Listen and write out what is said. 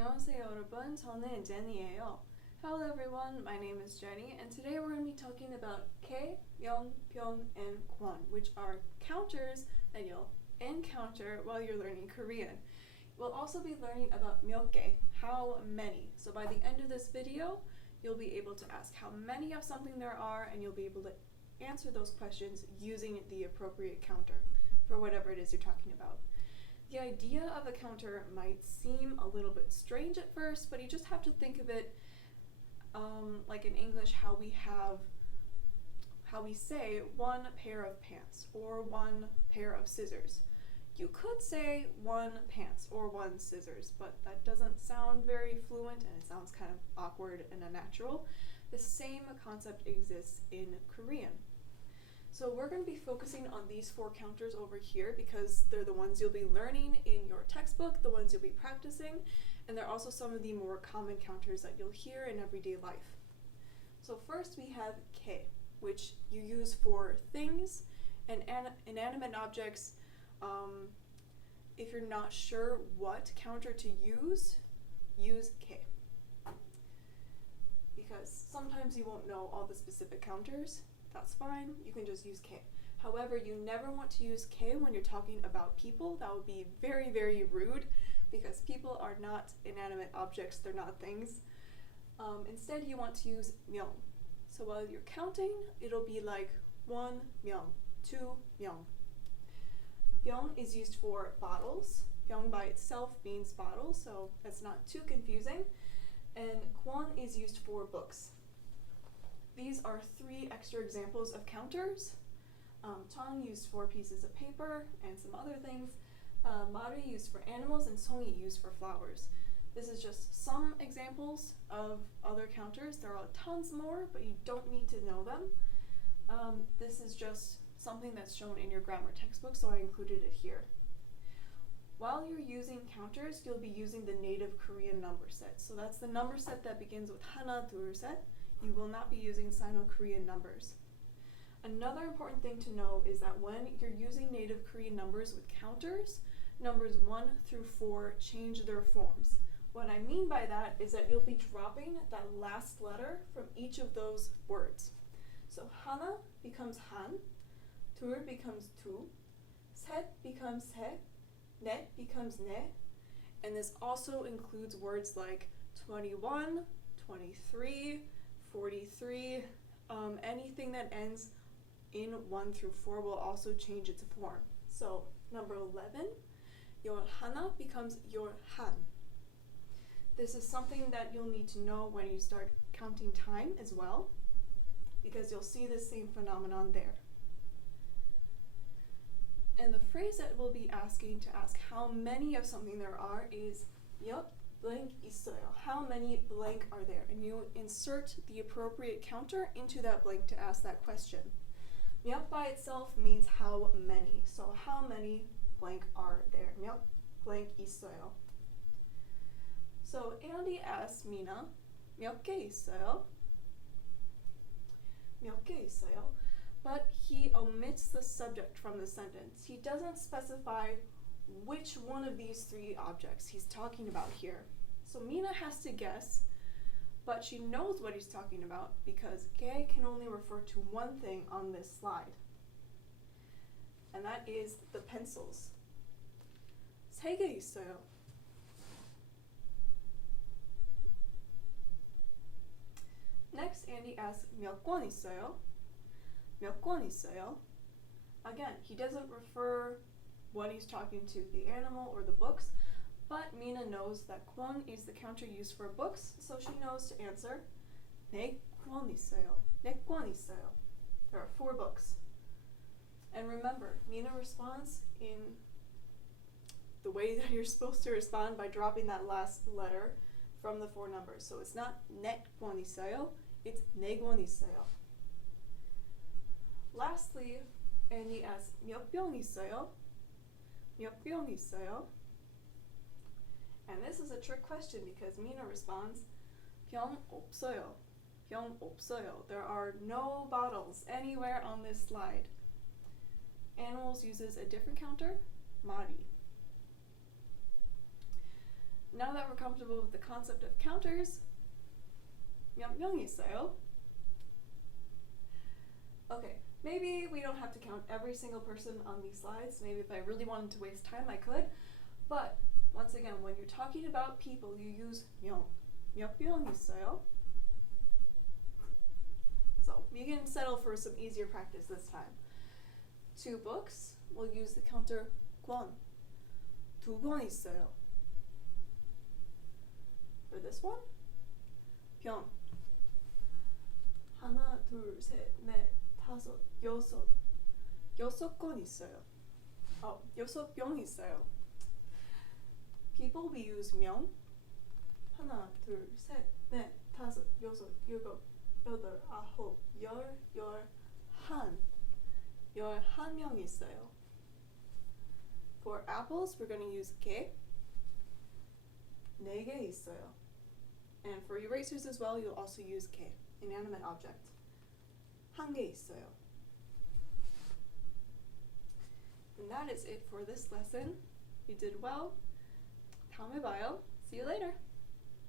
안녕하세요 여러분, 저는 Jenny예요. Hello everyone, my name is Jenny, and today we're going to be talking about 개, 명, 병, and kwon, which are counters that you'll encounter while you're learning Korean. We'll also be learning about 몇 개, how many. So by the end of this video, you'll be able to ask how many of something there are, and you'll be able to answer those questions using the appropriate counter for whatever it is you're talking about. The idea of a counter might seem a little bit strange at first, but you just have to think of it like in English how we say one pair of pants or one pair of scissors. You could say one pants or one scissors, but that doesn't sound very fluent and it sounds kind of awkward and unnatural. The same concept exists in Korean. So we're going to be focusing on these four counters over here because they're the ones you'll be learning in your textbook, the ones you'll be practicing, and they're also some of the more common counters that you'll hear in everyday life. So first we have 개, which you use for things and inanimate objects. If you're not sure what counter to use 개. Because sometimes you won't know all the specific counters. That's fine, you can just use 개. However, you never want to use 개 when you're talking about people. That would be very, very rude because people are not inanimate objects, they're not things. Instead, you want to use 명. So while you're counting, it'll be like 1 명, 2 명. 병 is used for bottles. 병 by itself means bottle, so that's not too confusing. And kwon is used for books. These are 3 extra examples of counters. 정 used for pieces of paper and some other things. Mari used for animals, and songi used for flowers. This is just some examples of other counters. There are tons more, but you don't need to know them. This is just something that's shown in your grammar textbook, so I included it here. While you're using counters, you'll be using the native Korean number set. So that's the number set that begins with 하나, 둘, 셋. You will not be using Sino-Korean numbers. Another important thing to know is that when you're using native Korean numbers with counters, numbers 1 through 4 change their forms. What I mean by that is that you'll be dropping that last letter from each of those words. So 하나 becomes 한, 둘 becomes 두, 셋 becomes 셋, 넷 becomes 네, and this also includes words like 21, 23, 43, anything that ends in 1 through 4 will also change its form. So number 11, your 하나 becomes your 한. This is something that you'll need to know when you start counting time as well, because you'll see the same phenomenon there. And the phrase that we'll be asking to ask how many of something there are is 몇 blank 있어요. How many blank are there? And you insert the appropriate counter into that blank to ask that question. 몇 by itself means how many. So how many blank are there? 몇 blank 있어요. So Andy asks Mina, 몇 개 있어요? 몇 개 있어요? But he omits the subject from the sentence. He doesn't specify which one of these 3 objects he's talking about here. So Mina has to guess, but she knows what he's talking about because 개 can only refer to one thing on this slide. And that is the pencils. 세 개 있어요. Next, Andy asks, 몇 권 있어요? 몇 권 있어요? Again, he doesn't refer what he's talking to, the animal or the books, but Mina knows that 권 is the counter used for books, so she knows to answer 네 권 있어요. 네 권 있어요. There are 4 books. And remember, Mina responds in the way that you're supposed to respond by dropping that last letter from the 4 numbers. So it's not 네 권 있어요, it's 네 권 있어요. Lastly, Andy asks 몇 병 있어요? 몇 병 있어요? And this is a trick question because Mina responds 병 없어요. 병 없어요. There are no bottles anywhere on this slide. Animals uses a different counter, mari. now that we're comfortable with the concept of counters, 몇 명 있어요? Okay, maybe we don't have to count every single person on these slides. Maybe if I really wanted to waste time, I could. But once again, when you're talking about people, you use 명. 몇 명 있어요? So you can settle for some easier practice this time. 2 books, we'll use the counter 권. 2권 있어요. For this one, 병. 하나, 둘, 셋, 넷, 다섯, 여섯. 6권 있어요. 6병 있어요. People, we use 명. 하나, 둘, 셋, 넷, 다섯, 여섯, 일곱, 여덟, 아홉, 열한. 11명 있어요. For apples, we're going to use 개. 4개 있어요. And for erasers as well, you'll also use 개, inanimate object. 1개 있어요. And that is it for this lesson. You did well. 다음에 봐요. See you later.